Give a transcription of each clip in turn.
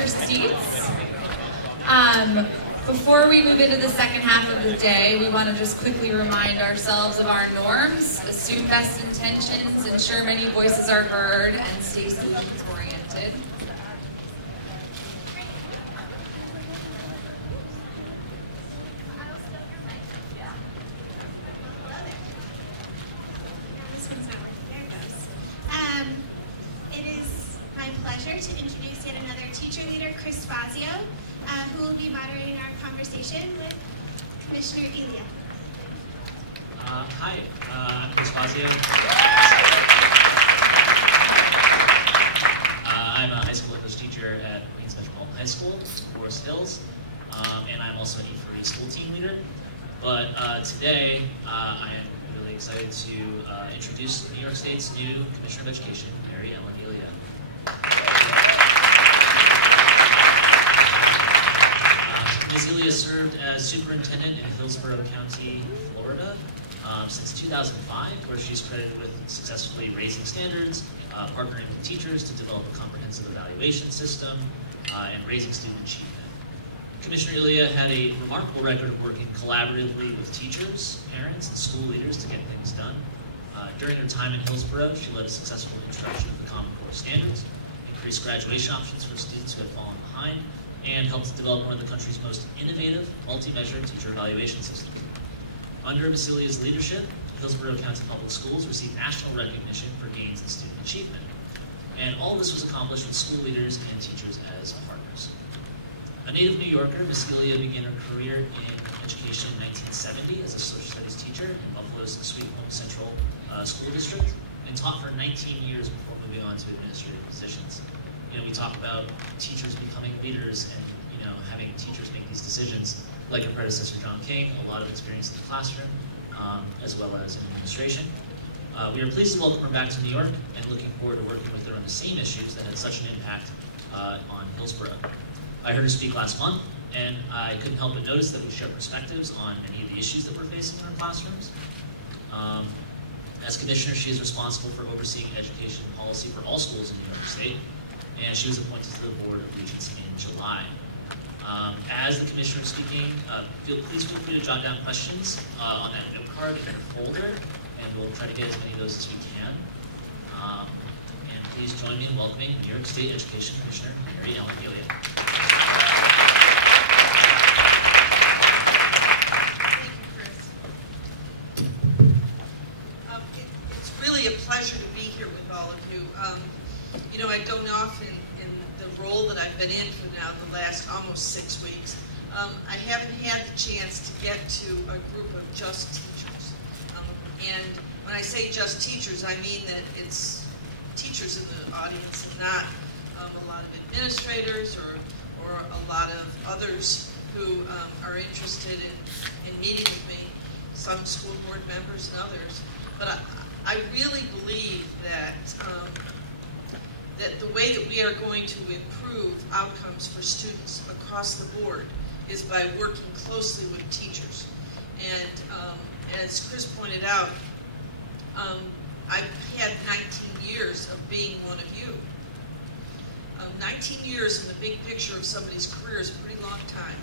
your seats. Before we move into the second half of the day, we want to just quickly remind ourselves of our norms, assume best intentions, ensure many voices are heard, and stay solutions oriented. It is my pleasure to introduce yet another teacher leader, Chris Fazio, who will be moderating our conversation with Commissioner Elia. Hi, I'm Chris Fazio. I'm a high school English teacher at Queens Metropolitan High School, Forest Hills, and I'm also an E4E school team leader. But today, I am really excited to introduce New York State's new Commissioner of Education, MaryEllen Elia. Ms. Elia served as superintendent in Hillsborough County, Florida, since 2005, where she's credited with successfully raising standards, partnering with teachers to develop a comprehensive evaluation system, and raising student achievement. Commissioner Elia had a remarkable record of working collaboratively with teachers, parents, and school leaders to get things done. During her time in Hillsborough, she led a successful introduction of the Common Core standards, increased graduation options for students who had fallen behind, and helped develop one of the country's most innovative multi-measure teacher evaluation systems. Under Ms. Elia's leadership, Hillsborough County Public Schools received national recognition for gains in student achievement. And all this was accomplished with school leaders and teachers as partners. A native New Yorker, Ms. Elia began her career in education in 1970 as a social studies teacher in Buffalo's Sweet Home Central School District, and taught for 19 years before moving on to administrative positions. We talk about teachers becoming leaders and having teachers make these decisions. Like her predecessor, John King, a lot of experience in the classroom, as well as in administration. We are pleased to welcome her back to New York and looking forward to working with her on the same issues that had such an impact on Hillsborough. I heard her speak last month, and I couldn't help but notice that we share perspectives on many of the issues that we're facing in our classrooms. As commissioner, she is responsible for overseeing education policy for all schools in New York State, and she was appointed to the Board of Regents in July. As the commissioner is speaking, please feel free to jot down questions on that note card in your folder, and we'll try to get as many of those as we can. And please join me in welcoming New York State Education Commissioner MaryEllen Elia. It's really a pleasure to be here with all of you. I don't often, in the role that I've been in for now the last almost 6 weeks, I haven't had the chance to get to a group of just teachers. And when I say just teachers, I mean that it's teachers in the audience and not a lot of administrators or a lot of others who are interested in meeting with me, some school board members and others. But I really believe that that the way that we are going to improve outcomes for students across the board is by working closely with teachers. And as Chris pointed out, I've had 19 years of being one of you. 19 years in the big picture of somebody's career is a pretty long time.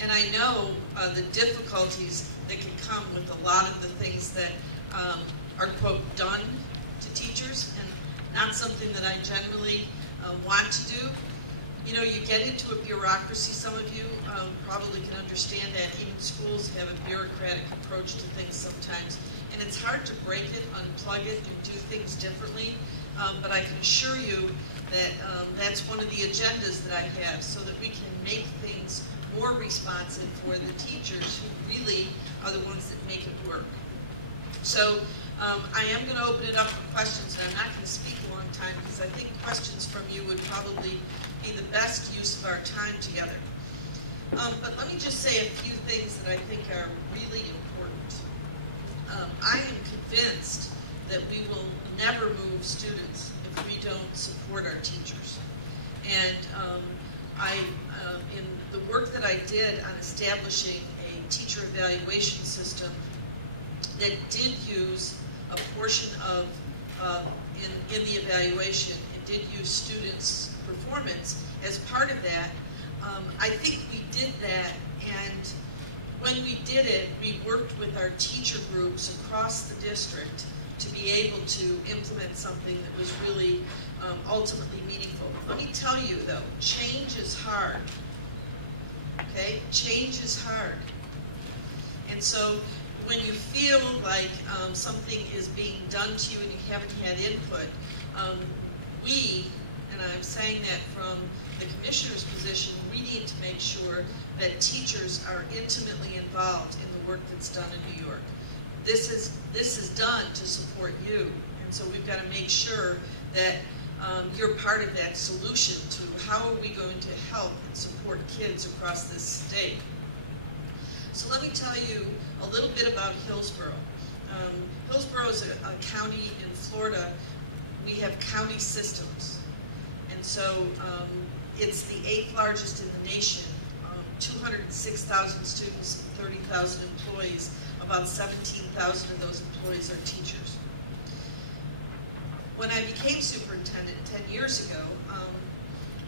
And I know the difficulties that can come with a lot of the things that are, quote, done to teachers, and not something that I generally want to do. You get into a bureaucracy. Some of you probably can understand that. Even schools have a bureaucratic approach to things sometimes. And it's hard to break it, unplug it, and do things differently. But I can assure you that that's one of the agendas that I have, so that we can make things more responsive for the teachers who really are the ones that make it work. So I am going to open it up for questions, and I'm not going to speak a long time because I think questions from you would probably be the best use of our time together. But let me just say a few things that I think are really important. I am convinced that we will never move students if we don't support our teachers. And in the work that I did on establishing a teacher evaluation system that did use a portion of, in the evaluation, did use students' performance as part of that. I think we did that, and when we did it, we worked with our teacher groups across the district to be able to implement something that was really ultimately meaningful. Let me tell you though, change is hard. Okay? Change is hard. And so when you feel like something is being done to you and you haven't had input, we, and I'm saying that from the commissioner's position, we need to make sure that teachers are intimately involved in the work that's done in New York. This is done to support you, and so we've got to make sure that you're part of that solution to how are we going to help and support kids across this state. So let me tell you a little bit about Hillsborough. Hillsborough is a county in Florida. We have county systems, and so it's the 8th largest in the nation. 206,000 students and 30,000 employees. About 17,000 of those employees are teachers. When I became superintendent 10 years ago,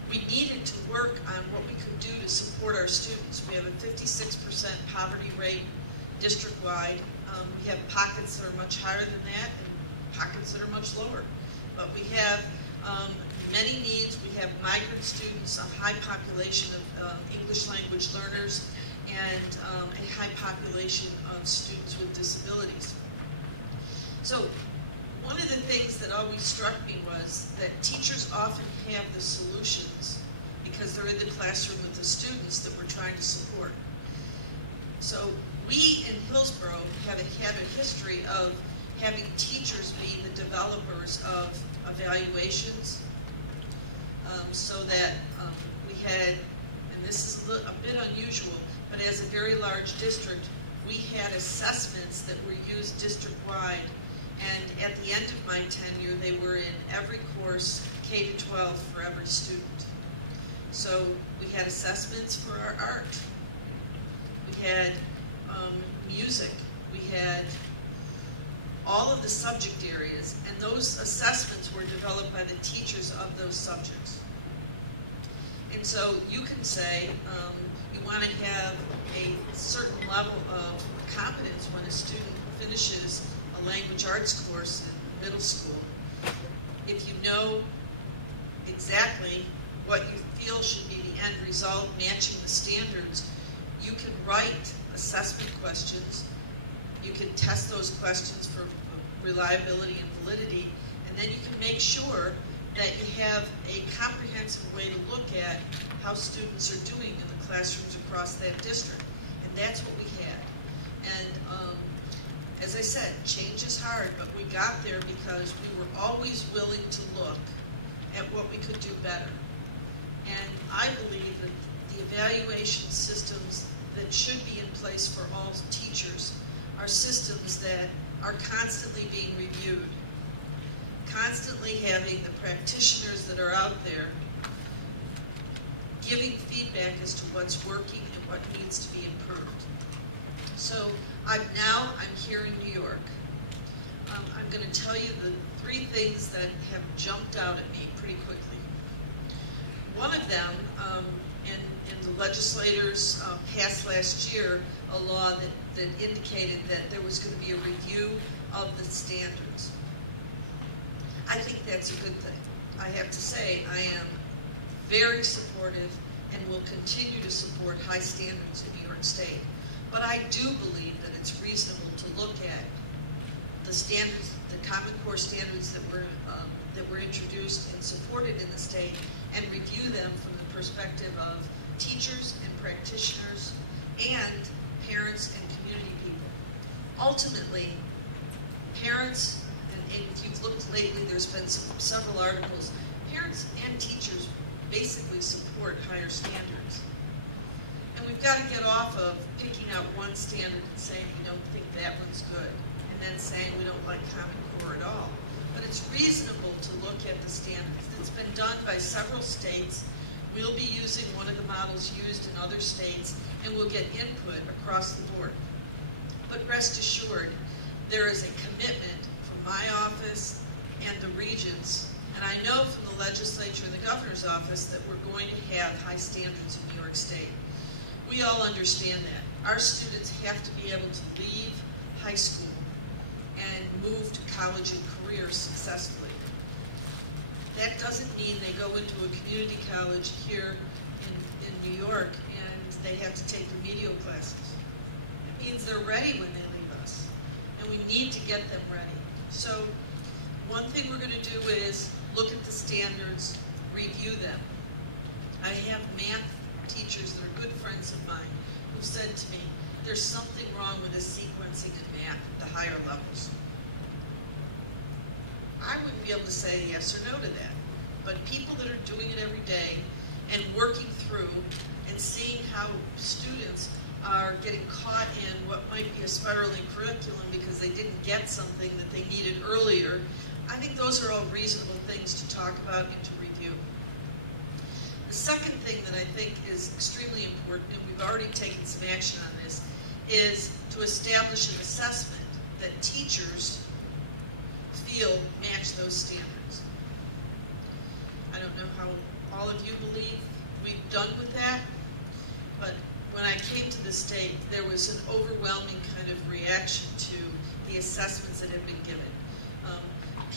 we needed to work on what we could do to support our students. We have a 56% poverty rate district-wide. We have pockets that are much higher than that and pockets that are much lower. But we have many needs. We have migrant students, a high population of English language learners, and a high population of students with disabilities. So one of the things that always struck me was that teachers often have the solutions because they're in the classroom with the students that we're trying to support. So we in Hillsborough have had a history of having teachers be the developers of evaluations, so that we had, and this is a bit unusual, but as a very large district, we had assessments that were used district-wide, and at the end of my tenure, they were in every course, K to 12 for every student. So we had assessments for our art. We had music. We had all of the subject areas, and those assessments were developed by the teachers of those subjects. And so you can say you want to have a certain level of competence when a student finishes a language arts course in middle school. If you know exactly what you feel should be the end result, matching the standards, you can write assessment questions. You can test those questions for reliability and validity, and then you can make sure that you have a comprehensive way to look at how students are doing in the classrooms across that district. And that's what we had. And as I said, change is hard, but we got there because we were always willing to look at what we could do better. And I believe that the evaluation systems that should be in place for all teachers are systems that are constantly being reviewed, constantly having the practitioners that are out there giving feedback as to what's working and what needs to be improved. So I'm here in New York. I'm going to tell you the 3 things that have jumped out at me pretty quickly. One of them, and the legislators passed last year a law that indicated that there was going to be a review of the standards. I think that's a good thing. I have to say, I am very supportive and will continue to support high standards in New York State. But I do believe that it's reasonable to look at the standards, the Common Core standards that were introduced and supported in the state, and review them from the perspective of teachers and practitioners and parents and community people. Ultimately, parents, and if you've looked lately, there's been several articles, parents and teachers basically support higher standards. And we've got to get off of picking out one standard and saying we don't think that one's good, and then saying we don't like Common Core at all. But it's reasonable to look at the standards. It's been done by several states. We'll be using one of the models used in other states, and we'll get input across the board. But rest assured, there is a commitment from my office and the regents And I know from the legislature and the governor's office that we're going to have high standards in New York State. We all understand that. Our students have to be able to leave high school and move to college and career successfully. That doesn't mean they go into a community college here in New York and they have to take remedial classes. It means they're ready when they leave us, and we need to get them ready. So one thing we're going to do is look at the standards, review them. I have math teachers that are good friends of mine who said to me, there's something wrong with the sequencing in math at the higher levels. I wouldn't be able to say yes or no to that, but people that are doing it every day and working through and seeing how students are getting caught in what might be a spiraling curriculum because they didn't get something that they needed earlier, I think those are all reasonable things to talk about and to review. The second thing that I think is extremely important, and we've already taken some action on this, is to establish an assessment that teachers feel match those standards. I don't know how all of you believe we've done with that, but when I came to the state, there was an overwhelming kind of reaction to the assessments that have been given.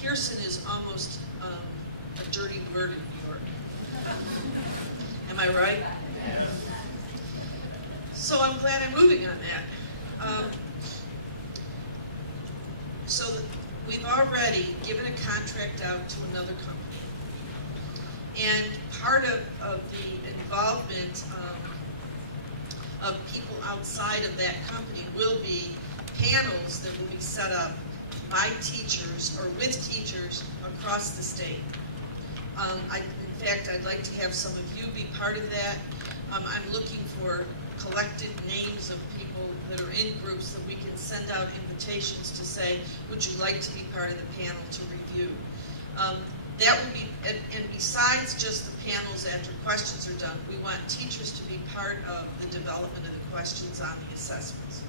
Pearson is almost a dirty word in New York. Am I right? Yeah. So I'm glad I'm moving on that. So we've already given a contract out to another company. And part of the involvement of people outside of that company will be panels that will be set up by teachers or with teachers across the state. In fact, I'd like to have some of you be part of that. I'm looking for collected names of people that are in groups that we can send out invitations to say, would you like to be part of the panel to review? That would be, and besides just the panels after questions are done, we want teachers to be part of the development of the questions on the assessments.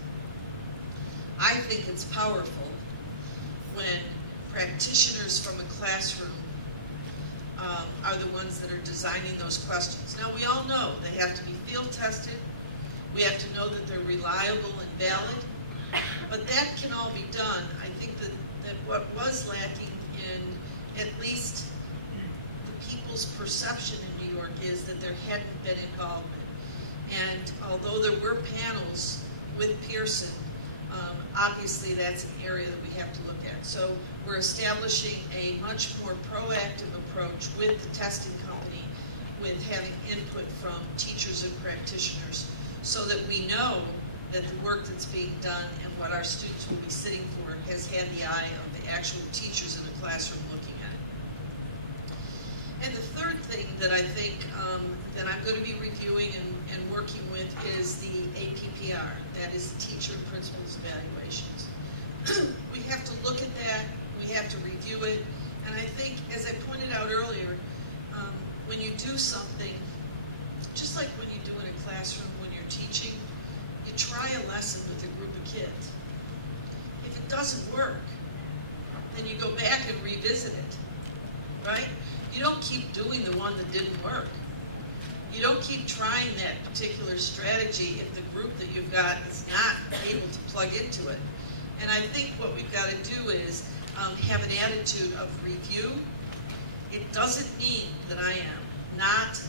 I think it's powerful when practitioners from a classroom are the ones that are designing those questions. Now, we all know they have to be field tested. We have to know that they're reliable and valid. But that can all be done. I think that what was lacking in at least the people's perception in New York is that there hadn't been involvement. And although there were panels with Pearson, obviously that's an area that we have to look at. So we're establishing a much more proactive approach with the testing company, with having input from teachers and practitioners, so that we know that the work that's being done and what our students will be sitting for has had the eye of the actual teachers in the classroom looking at it. And the third thing that I think that I'm going to be reviewing and working with is the APPR, that is the Teacher and Principals Evaluations. We have to look at that, we have to review it, and I think, as I pointed out earlier, when you do something, just like when you do in a classroom when you're teaching, you try a lesson with a group of kids. If it doesn't work, then you go back and revisit it, right? You don't keep doing the one that didn't work. You don't keep trying that particular strategy if the group that you've got is not able to plug into it. And I think what we've got to do is have an attitude of review. It doesn't mean that I am not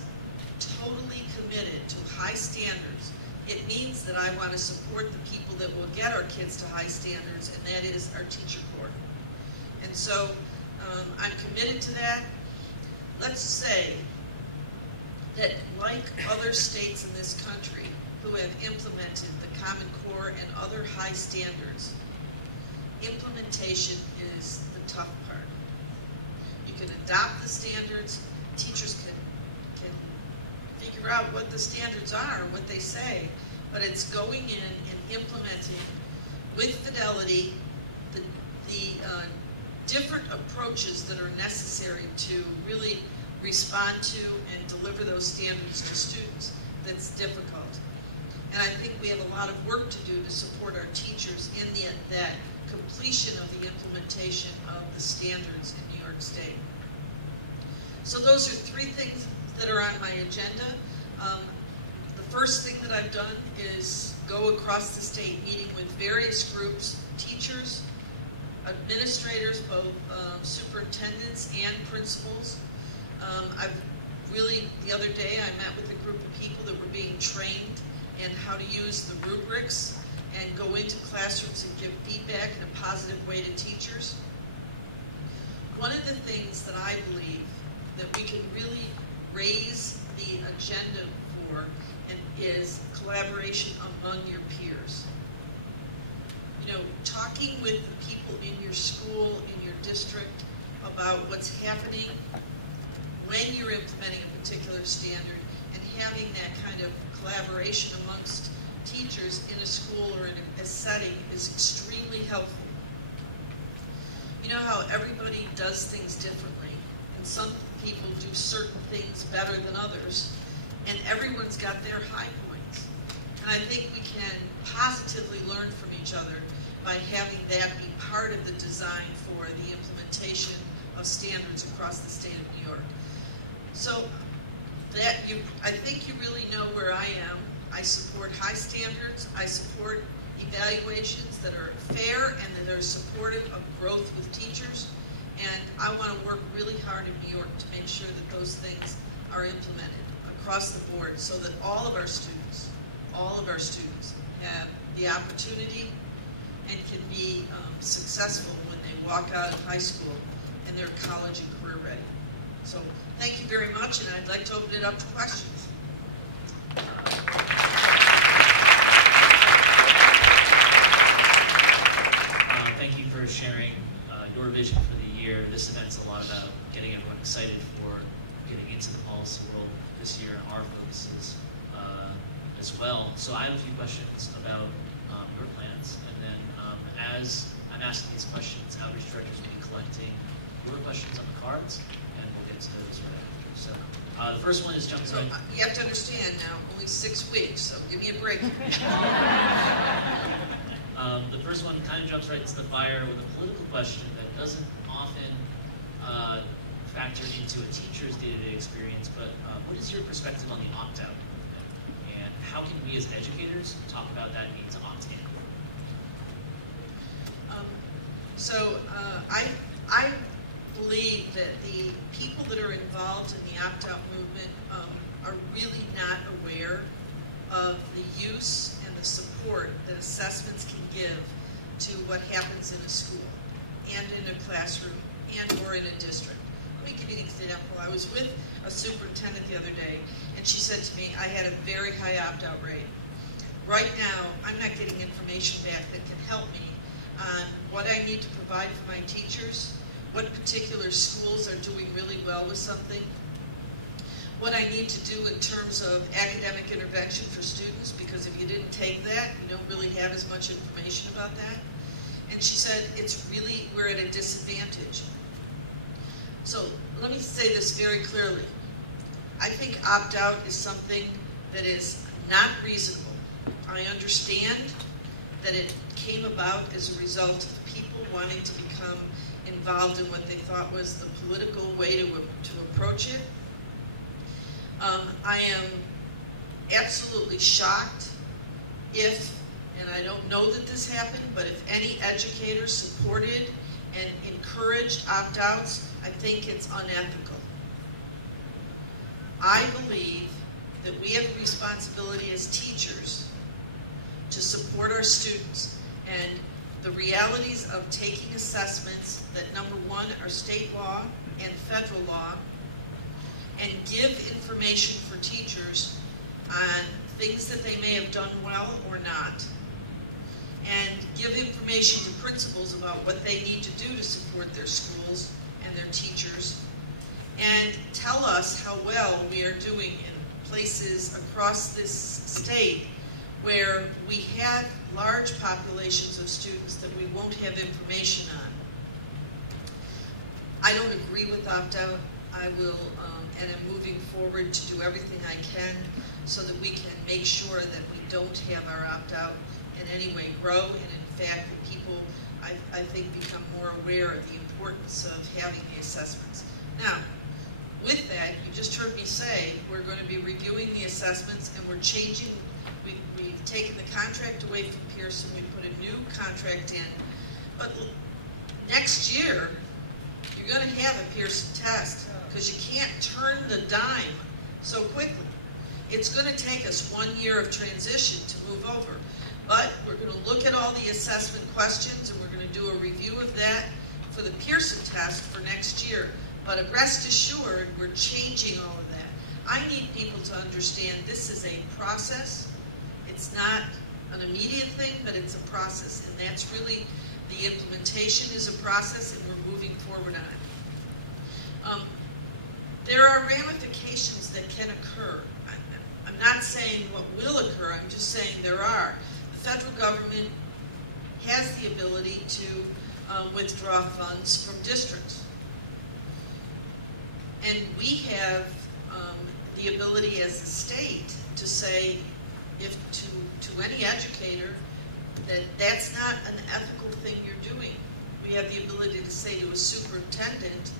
totally committed to high standards. It means that I want to support the people that will get our kids to high standards, and that is our teacher corps. And so I'm committed to that. Let's say that, like other states in this country who have implemented the Common Core and other high standards, implementation is the tough part. You can adopt the standards, teachers can figure out what the standards are and what they say, but it's going in and implementing with fidelity the different approaches that are necessary to really respond to and deliver those standards to students. That's difficult. And I think we have a lot of work to do to support our teachers in that completion of the implementation of the standards in New York State. So those are three things that are on my agenda. The first thing that I've done is go across the state meeting with various groups, teachers, administrators, both superintendents and principals. The other day I met with a group of people that were being trained in how to use the rubrics and go into classrooms and give feedback in a positive way to teachers. One of the things that I believe that we can really raise the agenda for is collaboration among your peers. You know, talking with the people in your school, in your district, about what's happening when you're implementing a particular standard, and having that kind of collaboration amongst teachers in a school or in a setting is extremely helpful. You know how everybody does things differently, and some people do certain things better than others, and everyone's got their high points. And I think we can positively learn from each other by having that be part of the design for the implementation of standards across the state of New York. So I think you really know where I am. I support high standards. I support evaluations that are fair and that are supportive of growth with teachers. And I want to work really hard in New York to make sure that those things are implemented across the board so that all of our students have the opportunity and can be successful when they walk out of high school and they're college and career ready. So thank you very much, and I'd like to open it up to questions. Thank you for sharing your vision for the year. This event's a lot about getting everyone excited for getting into the policy world this year, and our focuses as well. So I have a few questions about your plans, and then as I'm asking these questions, outreach directors will be collecting your questions on the cards, and we'll get to those right after. So the first one is jumps right. You have to understand now, only 6 weeks, so give me a break. The first one kind of jumps right into the fire with a political question that doesn't often factor into a teacher's day-to-day experience, but what is your perspective on the opt-out movement? And how can we as educators talk about that need to opt in? I believe that the people that are involved in the opt-out movement are really not aware of the use and the support that assessments can give to what happens in a school and in a classroom and or in a district. Let me give you an example. I was with a superintendent the other day, and she said to me, I had a very high opt-out rate. Right now, I'm not getting information back that can help me on what I need to provide for my teachers, what particular schools are doing really well with something, what I need to do in terms of academic intervention for students, because if you didn't take that, you don't really have as much information about that. And she said, we're at a disadvantage. So let me say this very clearly. I think opt-out is something that is not reasonable. I understand that it came about as a result of people wanting to become involved in what they thought was the political way to approach it. I am absolutely shocked if, and I don't know that this happened, but if any educator supported and encouraged opt-outs, I think it's unethical. I believe that we have a responsibility as teachers to support our students, and the realities of taking assessments that, number one, are state law and federal law, and give information for teachers on things that they may have done well or not, and give information to principals about what they need to do to support their schools and their teachers, and tell us how well we are doing in places across this state where we have large populations of students that we won't have information on. I don't agree with opt-out. I will, and I'm moving forward to do everything I can so that we can make sure that we don't have our opt-out in any way grow, and in fact that people, I think, become more aware of the importance of having the assessments. Now, with that, you just heard me say, we're going to be reviewing the assessments and we're changing, we've taken the contract away from Pearson, we put a new contract in. But next year, you're going to have a Pearson test because you can't turn the dime so quickly. It's going to take us 1 year of transition to move over. But we're going to look at all the assessment questions and we're going to do a review of that for the Pearson test for next year. But rest assured, we're changing all of that. I need people to understand this is a process. It's not an immediate thing, but it's a process. And that's really, the implementation is a process and we're moving forward on it. There are ramifications that can occur. I'm not saying what will occur, I'm just saying there are. The federal government has the ability to withdraw funds from districts. And we have the ability as a state to say, if to any educator, that that's not an ethical thing you're doing. We have the ability to say to a superintendent,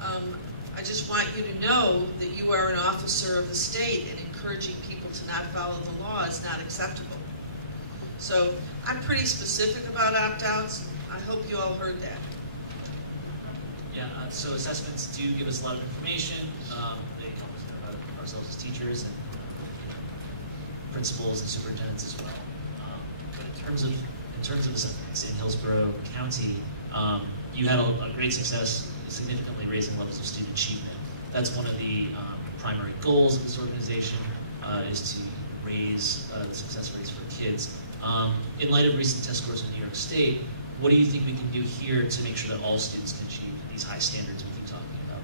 I just want you to know that you are an officer of the state and encouraging people to not follow the law is not acceptable. So I'm pretty specific about opt-outs. I hope you all heard that. Yeah, so assessments do give us a lot of information. They help us learn about ourselves as teachers and principals and superintendents as well. But in terms of assessments in Hillsborough County, you had a great success significantly raising levels of student achievement. That's one of the primary goals of this organization, is to raise the success rates for kids. In light of recent test scores in New York State, what do you think we can do here to make sure that all students can achieve these high standards we keep talking about?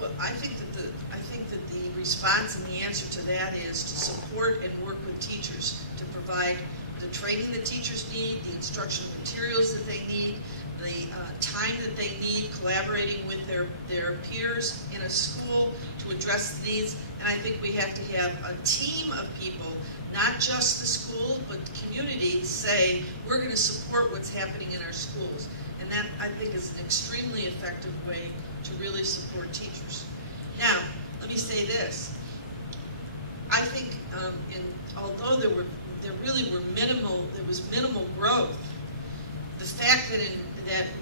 Well, I think that the response and the answer to that is to support and work with teachers to provide the training that teachers need, the instructional materials that they need, the time that they need collaborating with their peers in a school to address the needs. And I think we have to have a team of people, not just the school, but the community, say, we're going to support what's happening in our schools. And that, I think, is an extremely effective way to really support teachers. Now, let me say this. I think, although there was minimal growth, the fact that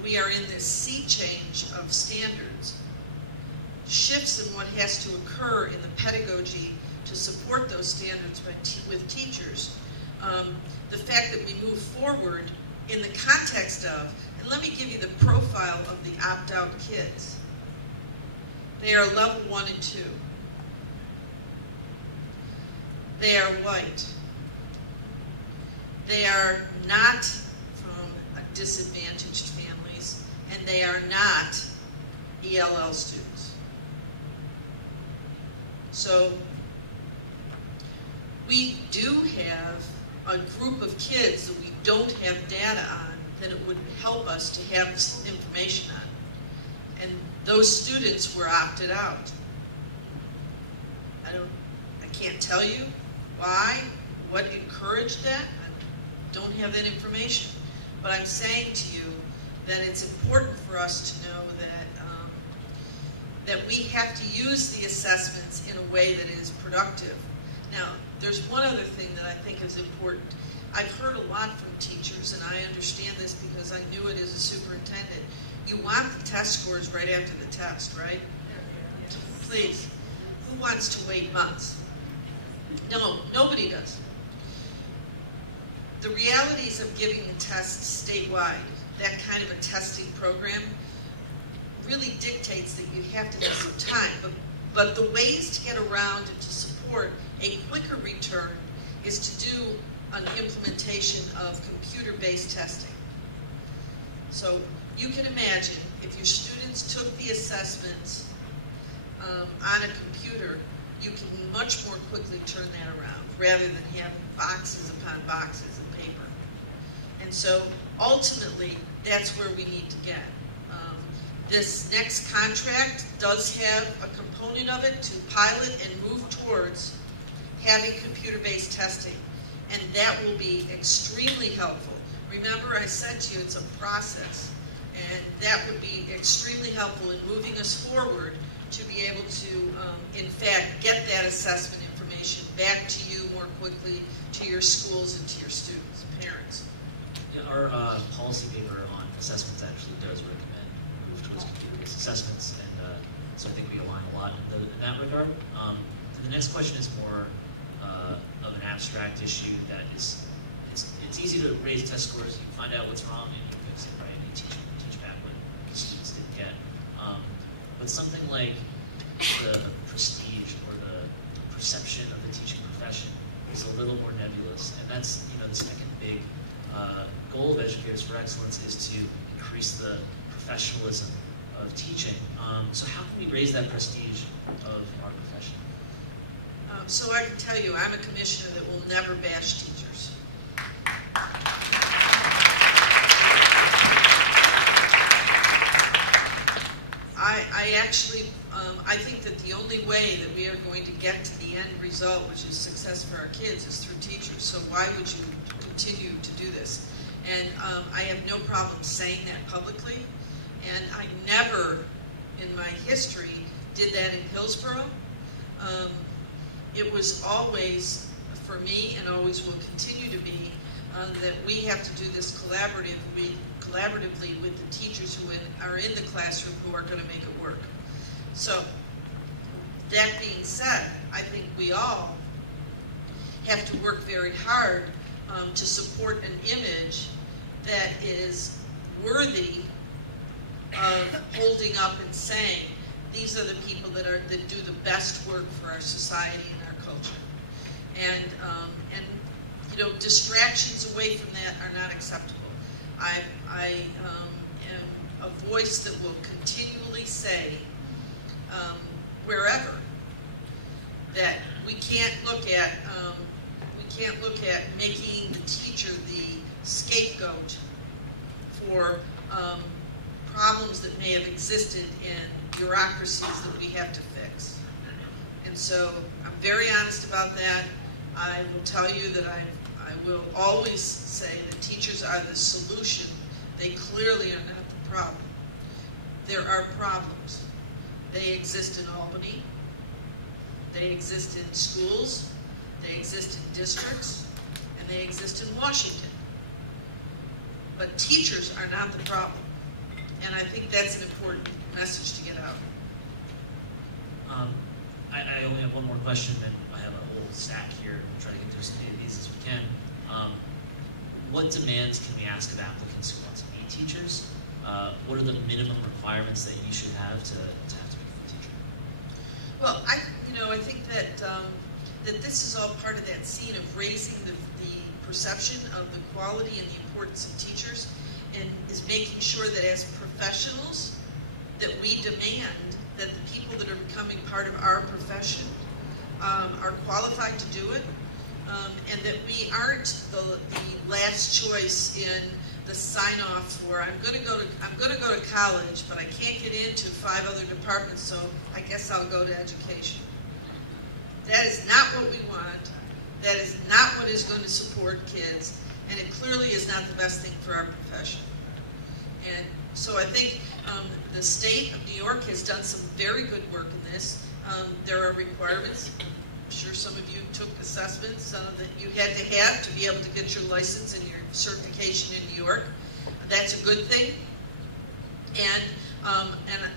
we are in this sea change of standards shifts in what has to occur in the pedagogy to support those standards with teachers. The fact that we move forward in the context of, and let me give you the profile of the opt-out kids. They are level 1 and 2. They are white. They are not from disadvantaged families, and they are not ELL students. So we do have a group of kids that we don't have data on that it would help us to have information on. And those students were opted out. I can't tell you why, what encouraged that. I don't have that information. But I'm saying to you that it's important for us to know that we have to use the assessments in a way that is productive. Now, there's one other thing that I think is important. I've heard a lot from teachers, and I understand this because I knew it as a superintendent. You want the test scores right after the test, right? Please. Who wants to wait months? No, nobody does. The realities of giving the tests statewide, that kind of a testing program, really dictates that you have to have some time. But the ways to get around and to support a quicker return is to do an implementation of computer-based testing. So you can imagine if your students took the assessments on a computer, you can much more quickly turn that around rather than having boxes upon boxes of paper. And so ultimately, that's where we need to get. This next contract does have a component of it to pilot and move towards having computer-based testing. And that will be extremely helpful. Remember, I said to you, it's a process. And that would be extremely helpful in moving us forward to be able to, in fact, get that assessment information back to you more quickly, to your schools and to your students, parents. Yeah, our policy paper on assessments actually does recommend move towards computer-based assessments, and so I think we align a lot in that regard. And the next question is more of an abstract issue that is, it's easy to raise test scores, you find out what's wrong, and you fix it, right? And you teach back what the students didn't get. But something like the prestige or the perception of the teaching profession is a little more nebulous, and that's, you know, the second big goal of Educators for Excellence is to increase the professionalism of teaching. So how can we raise that prestige of our profession? So I can tell you, I'm a commissioner that will never bash teachers. I actually, I think that the only way that we are going to get to the end result, which is success for our kids, is through teachers. So why would you continue to do this? And I have no problem saying that publicly. And I never, in my history, did that in Hillsborough. It was always, for me, and always will continue to be, that we have to do this collaboratively with the teachers who are in the classroom who are going to make it work. So, that being said, I think we all have to work very hard to support an image that is worthy of holding up and saying, these are the people that do the best work for our society and our culture. And you know, distractions away from that are not acceptable. I am a voice that will continually say, wherever, that we can't look at making the teacher the scapegoat for problems that may have existed in bureaucracies that we have to fix. And so I'm very honest about that. I will tell you that I will always say that teachers are the solution. They clearly are not the problem. There are problems. They exist in Albany. They exist in schools. They exist in districts. And they exist in Washington. But teachers are not the problem. And I think that's an important message to get out. I only have one more question, and I have a whole stack here. We'll try to get through as many of these as we can. What demands can we ask of applicants who want to be teachers? What are the minimum requirements that you should have to become a teacher? Well, I think that that this is all part of that scene of raising the perception of the quality and the importance of teachers, and is making sure that as professionals that we demand that the people that are becoming part of our profession are qualified to do it, and that we aren't the last choice in the sign-off for I'm going to go to college, but I can't get into 5 other departments, so I guess I'll go to education. That is not what we want. That is not what is going to support kids, and it clearly is not the best thing for our profession. And so I think the state of New York has done some very good work in this. There are requirements. I'm sure some of you took assessments that you had to have to be able to get your license and your certification in New York. That's a good thing. And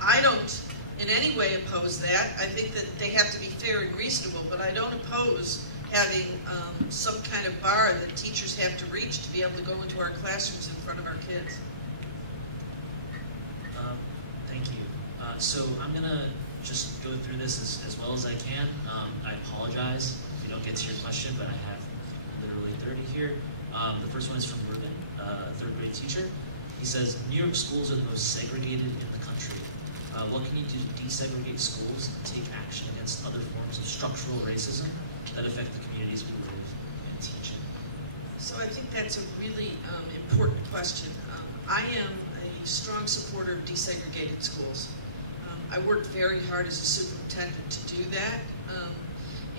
I don't in any way oppose that. I think that they have to be fair and reasonable, but I don't oppose having some kind of bar that teachers have to reach to be able to go into our classrooms in front of our kids. Thank you. So I'm going to just go through this as well as I can. I apologize if you don't get to your question, but I have literally 30 here. The first one is from Ruben, a 3rd grade teacher. He says, New York schools are the most segregated in the country. What can you do to desegregate schools and take action against other forms of structural racism that affect the communities we live and teach in? So I think that's a really important question. I am a strong supporter of desegregated schools. I worked very hard as a superintendent to do that,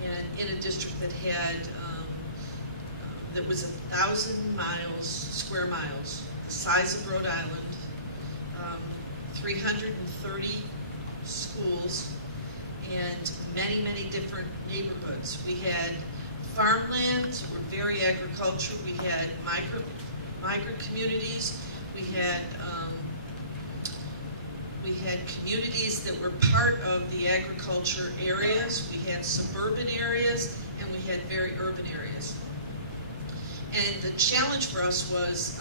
and in a district that had, that was 1,000 square miles, the size of Rhode Island, 330 schools, and many, many different neighborhoods. We had farmlands, were very agricultural. We had migrant communities. We had communities that were part of the agriculture areas. We had suburban areas, and we had very urban areas. And the challenge for us was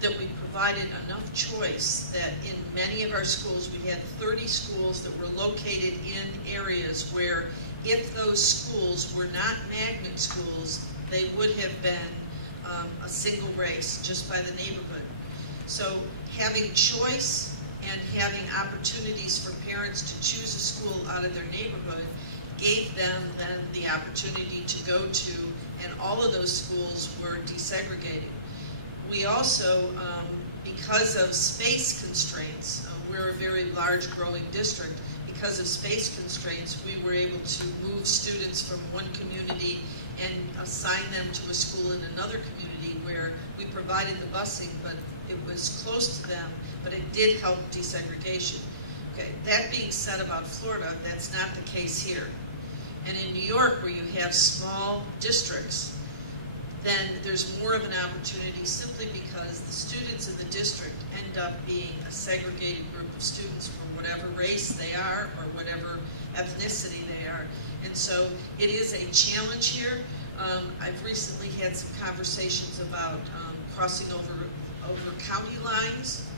that we provided enough choice that in many of our schools, we had 30 schools that were located in areas where if those schools were not magnet schools, they would have been a single race just by the neighborhood. So having choice and having opportunities for parents to choose a school out of their neighborhood gave them then the opportunity to go to, and all of those schools were desegregated. We also, because of space constraints, we're a very large growing district. Because of space constraints, we were able to move students from one community and assign them to a school in another community where we provided the busing, but it was close to them, but it did help desegregation. Okay, that being said about Florida, that's not the case here. And in New York, where you have small districts, then there's more of an opportunity simply because the students in the district end up being a segregated group of students from whatever race they are or whatever ethnicity they are. And so it is a challenge here. I've recently had some conversations about crossing over county lines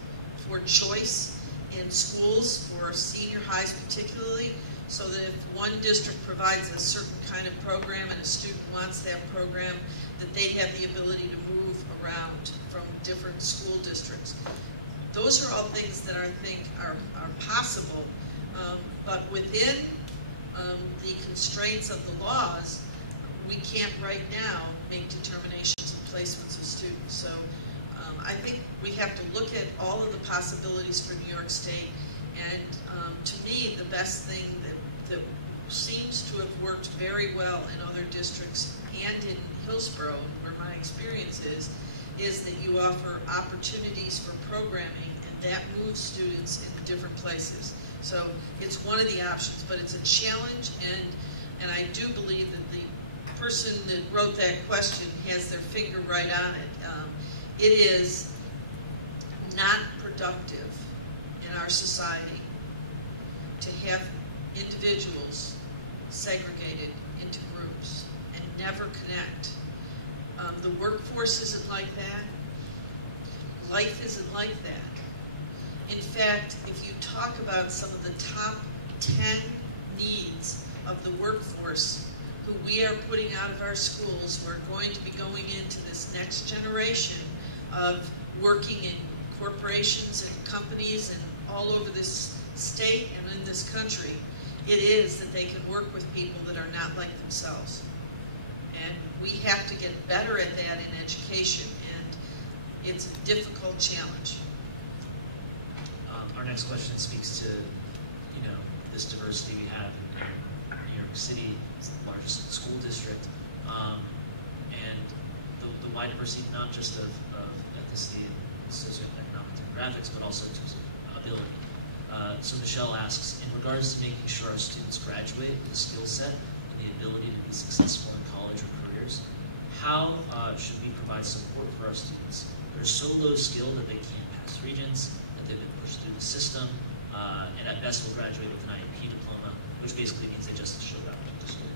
for choice in schools, for senior highs particularly, so that if one district provides a certain kind of program and a student wants that program, that they have the ability to move around from different school districts. Those are all things that I think are possible, but within the constraints of the laws, we can't right now make determinations of placements of students. So I think we have to look at all of the possibilities for New York State, and to me, the best thing that seems to have worked very well in other districts and in Hillsborough, where my experience is that you offer opportunities for programming, and that moves students into different places. So it's one of the options, but it's a challenge, and I do believe that the person that wrote that question has their finger right on it. It is not productive in our society to have individuals segregated into groups and never connect. The workforce isn't like that. Life isn't like that. In fact, if you talk about some of the top 10 needs of the workforce who we are putting out of our schools, we're going to be going into this next generation of working in corporations and companies and all over this state and in this country. It is that they can work with people that are not like themselves. And we have to get better at that in education, and it's a difficult challenge. Our next question speaks to, this diversity we have in New York City. It's the largest school district, and the wide diversity not just of ethnicity and socioeconomic demographics, but also in terms of ability. So Michelle asks, in regards to making sure our students graduate with a skill set and the ability to be successful in college or careers, how should we provide support for our students? They're so low skilled that they can't pass regents, that they've been pushed through the system, and at best will graduate with an IEP diploma, which basically means they just showed up to school.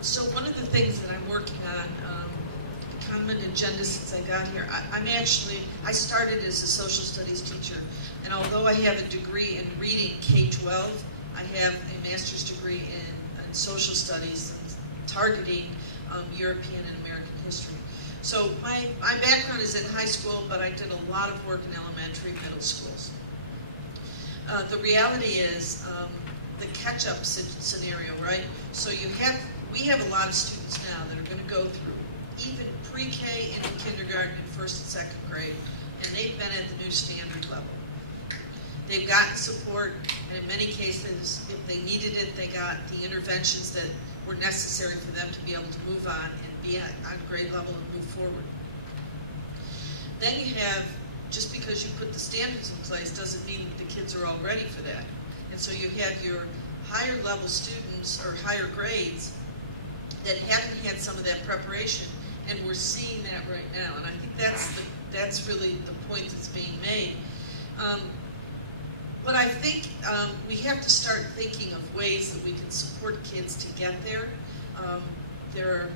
So one of the things that I'm working on, kind of an agenda since I got here, I started as a social studies teacher, and although I have a degree in reading K-12, I have a master's degree in social studies, targeting European and American history. So my background is in high school, but I did a lot of work in elementary, middle schools. The reality is the catch-up scenario, right? So we have a lot of students now that are going to go through even pre-K into kindergarten and first and second grade, and they've been at the new standard level. They've gotten support, and in many cases, if they needed it, they got the interventions that were necessary for them to be able to move on and be on grade level and move forward. Then you have, just because you put the standards in place doesn't mean the kids are all ready for that. And so you have your higher level students or higher grades that haven't had some of that preparation, and we're seeing that right now. And I think that's really the point that's being made. But I think we have to start thinking of ways that we can support kids to get there. There are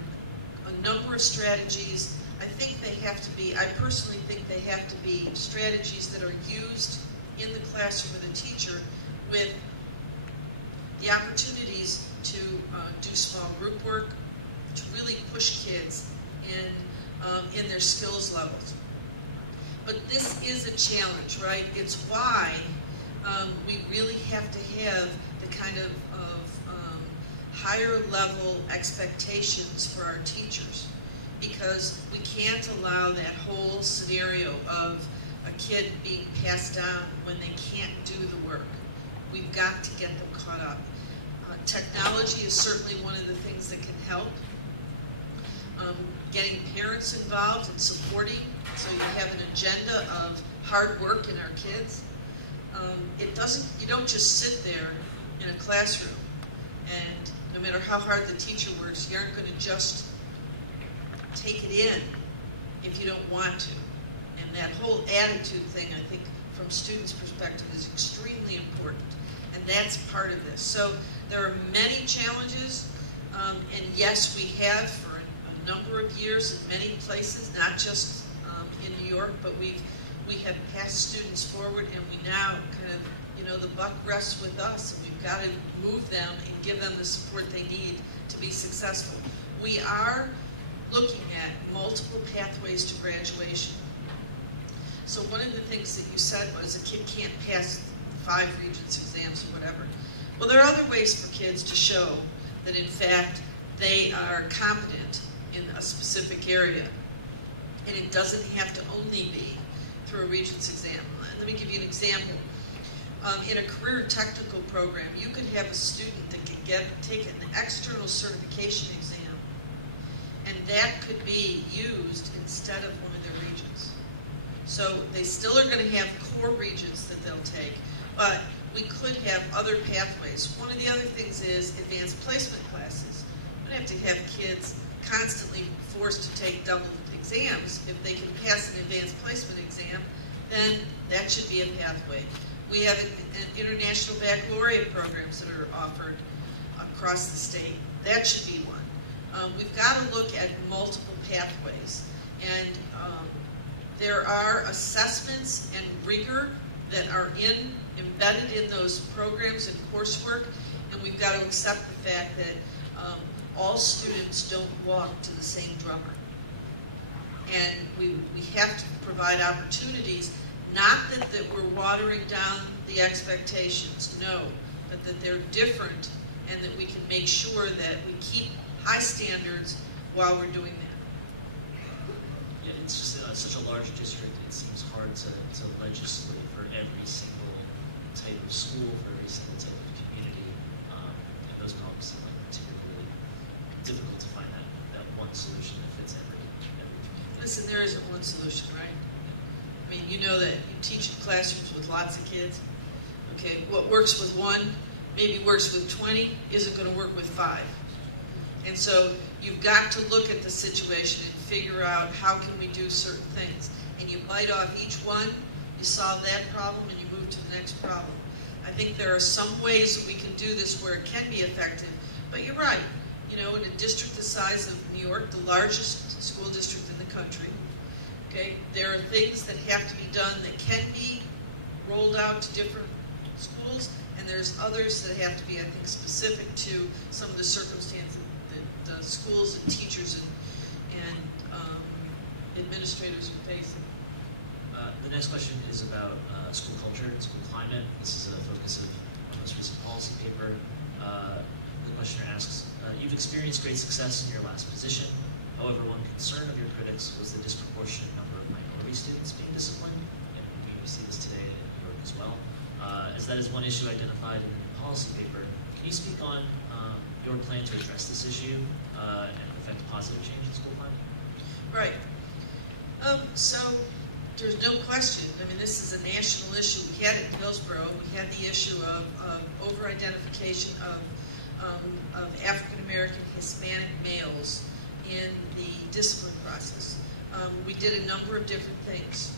a number of strategies. I think they have to be, I personally think they have to be strategies that are used in the classroom with a teacher, with the opportunities to do small group work, to really push kids in their skills levels. But this is a challenge, right? It's why we really have to have the kind of higher level expectations for our teachers, because we can't allow that whole scenario of a kid being passed down when they can't do the work. We've got to get them caught up. Technology is certainly one of the things that can help. Getting parents involved and supporting, so you have an agenda of hard work in our kids. You don't just sit there in a classroom and no matter how hard the teacher works, you aren't going to just take it in if you don't want to. And that whole attitude thing, I think, from students' perspective is extremely important. And that's part of this. So there are many challenges, and yes, we have for a number of years in many places, not just in New York, but we have passed students forward, and we now kind of, the buck rests with us, and we've got to move them and give them the support they need to be successful. We are looking at multiple pathways to graduation. So one of the things that you said was a kid can't pass 5 Regents exams or whatever. Well, there are other ways for kids to show that, in fact, they are competent in a specific area. And it doesn't have to only be through a Regents exam. Let me give you an example. In a career technical program, you could have a student that can take an external certification exam, and that could be used instead of one of their Regents. So they still are going to have core Regents that they'll take, but we could have other pathways. One of the other things is advanced placement classes. We don't have to have kids constantly forced to take double exams. If they can pass an advanced placement exam, then that should be a pathway. We have international baccalaureate programs that are offered across the state. That should be one. We've got to look at multiple pathways. And there are assessments and rigor that are embedded in those programs and coursework, and we've got to accept the fact that all students don't walk to the same drummer. And we have to provide opportunities, not that we're watering down the expectations, no, but that they're different and that we can make sure that we keep high standards while we're doing that. Yeah, it's just such a large district, it seems hard to legislate for every single type of school, for every single type of community, and those problems seem like particularly difficult to find that one solution that fits every community. Listen, there isn't one solution, right? I mean, you know that you teach in classrooms with lots of kids. Okay, what works with 1 maybe works with 20, isn't going to work with 5. And so you've got to look at the situation and figure out how can we do certain things. And you bite off each one, you solve that problem, and you move to the next problem. I think there are some ways that we can do this where it can be effective, but you're right. In a district the size of New York, the largest school district in the country, okay, there are things that have to be done that can be rolled out to different schools, and there's others that have to be, I think, specific to some of the circumstances that schools and teachers and administrators are facing. The next question is about school culture and school climate. This is a focus of our most recent policy paper. The questioner asks, you've experienced great success in your last position. However, one concern of your critics was the disproportionate number of minority students being disciplined, and we see this today in New York as well. As that is one issue identified in the policy paper, can you speak on your plan to address this issue and affect positive change in school climate? Right. So there's no question. I mean, this is a national issue. We had it in Hillsborough. We had the issue of over-identification of African American Hispanic males in the discipline process. We did a number of different things.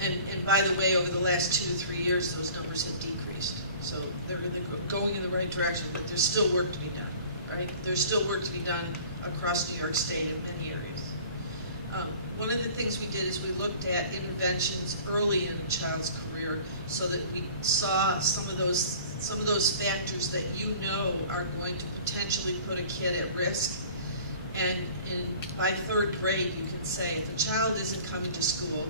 And by the way, over the last 2 to 3 years, those numbers have decreased. So they're going in the right direction, but there's still work to be done, right? There's still work to be done across New York State in many areas. One of the things we did is we looked at interventions early in a child's career so that we saw some of those factors that you know are going to potentially put a kid at risk. And by 3rd grade, you can say if a child isn't coming to school,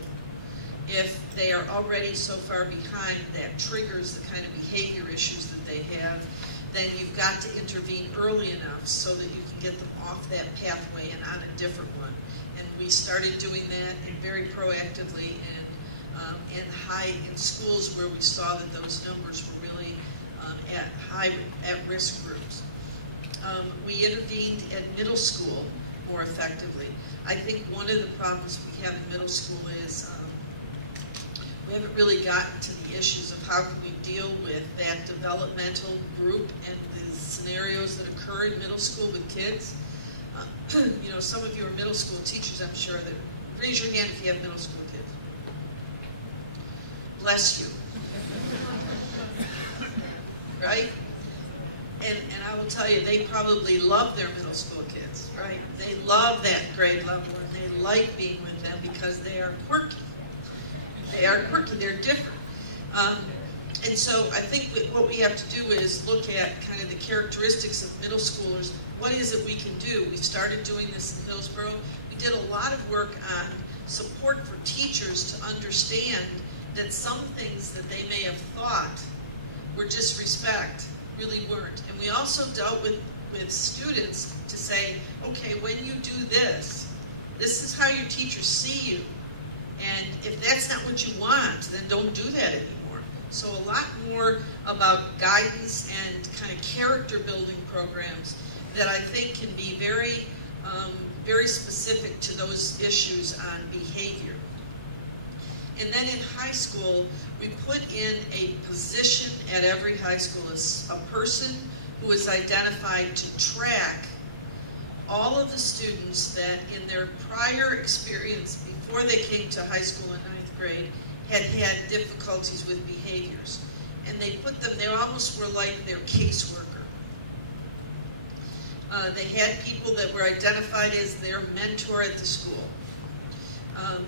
if they are already so far behind that triggers the kind of behavior issues that they have, then you've got to intervene early enough so that you can get them off that pathway and on a different one. And we started doing that very proactively in schools where we saw that those numbers were really at risk groups. We intervened at middle school more effectively. I think one of the problems we have in middle school is we haven't really gotten to the issues of how can we deal with that developmental group and the scenarios that occur in middle school with kids. You know, some of you are middle school teachers, I'm sure. That raise your hand if you have middle school kids. Bless you. Right? And I will tell you, they probably love their middle school kids, right? They love that grade level, and they like being with them because they are quirky. They are quirky, they're different. And so I think what we have to do is look at kind of the characteristics of middle schoolers. What is it we can do? We started doing this in Hillsborough. We did a lot of work on support for teachers to understand that some things that they may have thought were disrespect really weren't. And we also dealt with students to say, okay, when you do this, this is how your teachers see you. And if that's not what you want, then don't do that anymore. So a lot more about guidance and kind of character building programs that I think can be very, very specific to those issues on behavior. And then in high school, we put in a position at every high school, as a person who is identified to track all of the students that in their prior experience before they came to high school in 9th grade had difficulties with behaviors. And they put them, they almost were like their caseworker. They had people that were identified as their mentor at the school.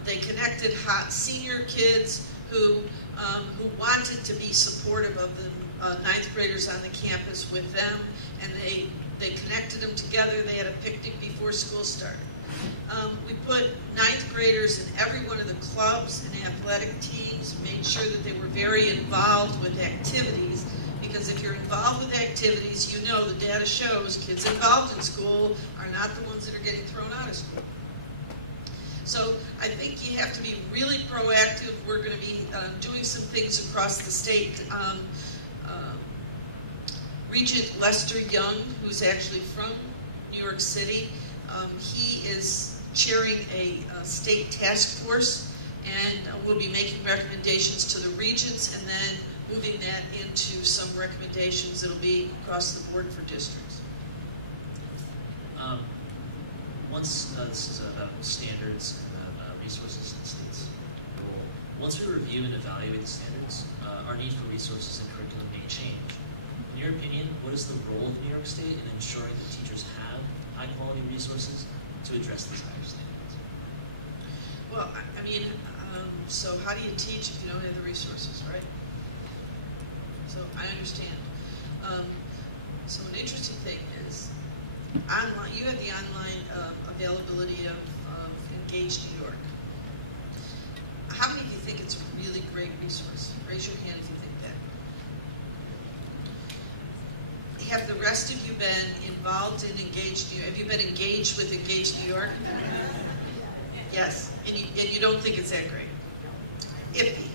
They connected hot senior kids who wanted to be supportive of the 9th graders on the campus with them, and they connected them together. They had a picnic before school started. We put 9th graders in every one of the clubs and athletic teams, made sure that they were very involved with activities, because if you're involved with activities, you know the data shows kids involved in school are not the ones that are getting thrown out of school. So I think you have to be really proactive. We're going to be doing some things across the state. Regent Lester Young, who's actually from New York City, he is chairing a state task force, and we'll be making recommendations to the regents and then moving that into some recommendations that'll be across the board for districts. This is about standards and resources in states. Once we review and evaluate the standards, our need for resources and curriculum may change. In your opinion, what is the role of New York State in ensuring that teachers have high-quality resources to address these higher standards? Well, I mean, so how do you teach if you don't have the resources, right? So I understand. So an interesting thing is, online, you have the online availability of Engage New York. How many of you think it's a really great resource? Raise your hand if you think that. Have the rest of you been involved in Engage New York? Have you been engaged with Engage New York? Yes, and you don't think it's that great? Iffy.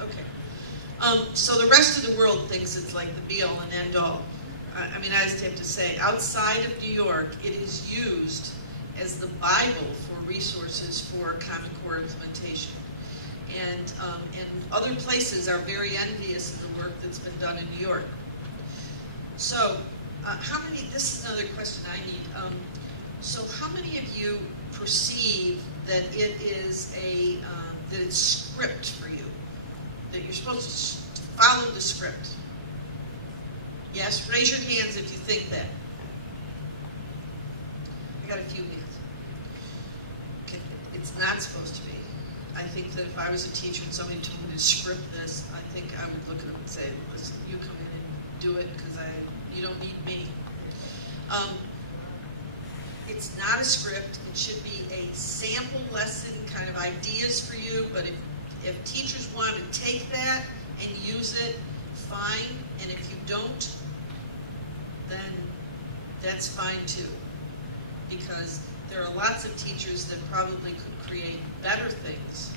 Okay. So the rest of the world thinks it's like the be-all and end-all. I mean, I just have to say, outside of New York, it is used as the Bible for resources for Common Core implementation. And other places are very envious of the work that's been done in New York. So, this is another question I need. So how many of you perceive that it is that it's script for you? That you're supposed to follow the script? Yes? Raise your hands if you think that. I got a few hands. Okay. It's not supposed to be. I think that if I was a teacher and somebody told me to script this, I think I would look at them and say, listen, you come in and do it because you don't need me. It's not a script. It should be a sample lesson, kind of ideas for you, but if teachers want to take that and use it, fine. And if you don't, then that's fine too. Because there are lots of teachers that probably could create better things.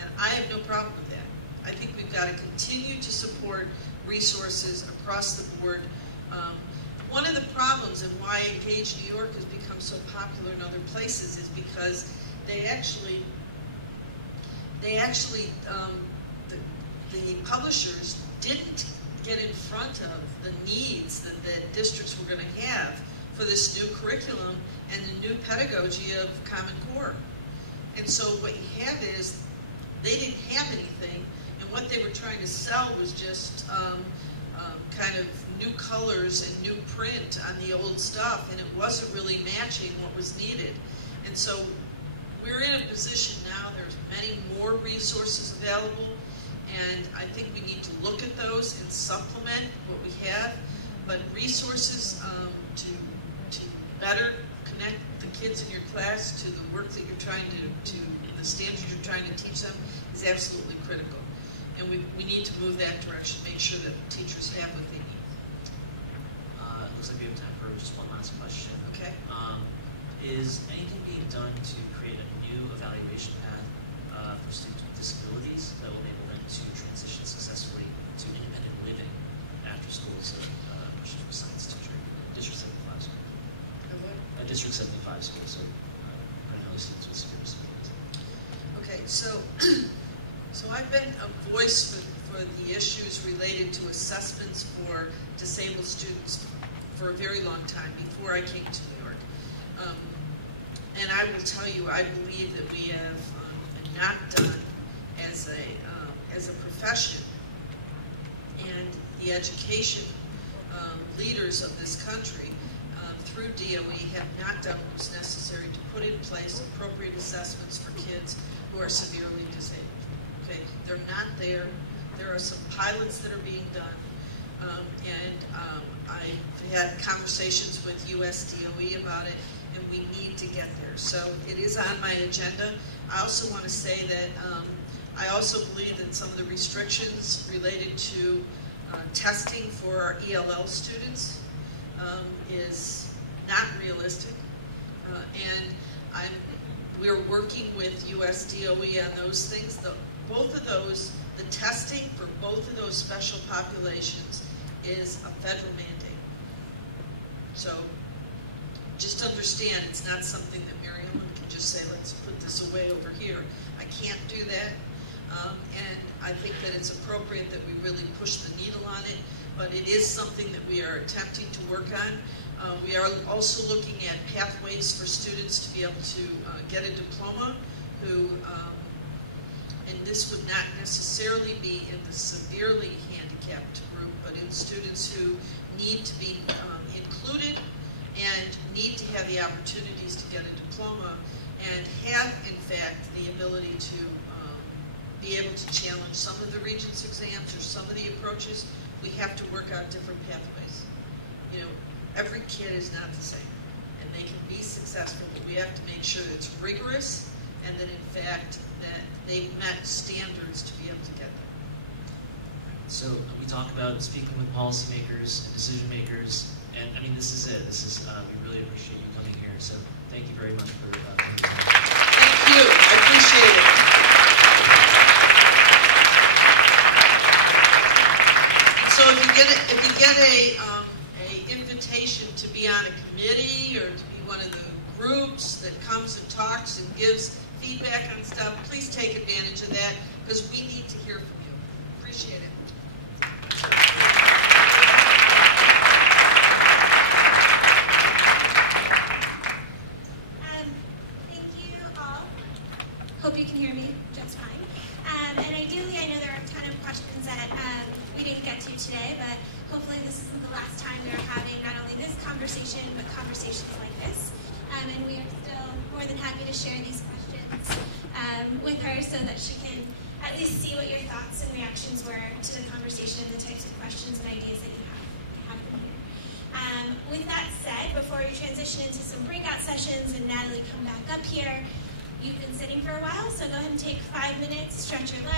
And I have no problem with that. I think we've got to continue to support resources across the board. One of the problems and why Engage New York has become so popular in other places is because the publishers didn't get in front of the needs that the districts were going to have for this new curriculum and the new pedagogy of Common Core. And so what you have is they didn't have anything, and what they were trying to sell was just kind of new colors and new print on the old stuff, and it wasn't really matching what was needed. And so we're in a position now, there's many more resources available, and I think we need to look at those and supplement what we have, but resources to better connect the kids in your class to the work that you're trying to the standards you're trying to teach them is absolutely critical. And we need to move that direction, make sure that teachers have what they need. Looks like we have time for just one last question. Okay. Is anything being done to create a new evaluation path for students with disabilities that will enable them to transition successfully to independent living after school? So, question for science teacher, District 75 school. District 75 school, so primarily students with severe disabilities. Okay, so I've been a voice for the issues related to assessments for disabled students for a very long time, before I came to New York. And I will tell you, I believe that we have not done as a profession, and the education leaders of this country through DOE have not done what was necessary to put in place appropriate assessments for kids who are severely disabled. Okay, they're not there. There are some pilots that are being done, I've had conversations with USDOE about it, and we need to get there. So it is on my agenda. I also want to say that I also believe that some of the restrictions related to testing for our ELL students is not realistic, and we're working with USDOE on those things. Both of those, the testing for both of those special populations is a federal mandate. So just understand it's not something that MaryEllen can just say, let's put this away over here. I can't do that. And I think that it's appropriate that we really push the needle on it, but it is something that we are attempting to work on. We are also looking at pathways for students to be able to get a diploma and this would not necessarily be in the severely handicapped group, but in students who need to be included and need to have the opportunities to get a diploma and have, in fact, the ability to be able to challenge some of the Regents exams or some of the approaches. We have to work out different pathways. You know, every kid is not the same, and they can be successful, but we have to make sure that it's rigorous and that, in fact, that they've met standards to be able to get there. So we talk about speaking with policymakers and decision makers, and I mean, this is it. This is we really appreciate you coming here. So thank you very much for coming here. Thank you. I appreciate it. So if you get a invitation to be on a committee or to be one of the groups, that comes and talks and gives feedback on stuff. Please take advantage of that because we need to hear from you. Appreciate it. Thank you all. Hope you can hear me just fine. And ideally, I know there are a ton of questions that we didn't get to today, but hopefully this isn't the last time we are having not only this conversation, but conversations like this. And we are still more than happy to share these questions with her so that she can at least see what your thoughts and reactions were to the conversation and the types of questions and ideas that you have from here. With that said, before we transition into some breakout sessions and Natalie come back up here, you've been sitting for a while, so go ahead and take 5 minutes, stretch your legs.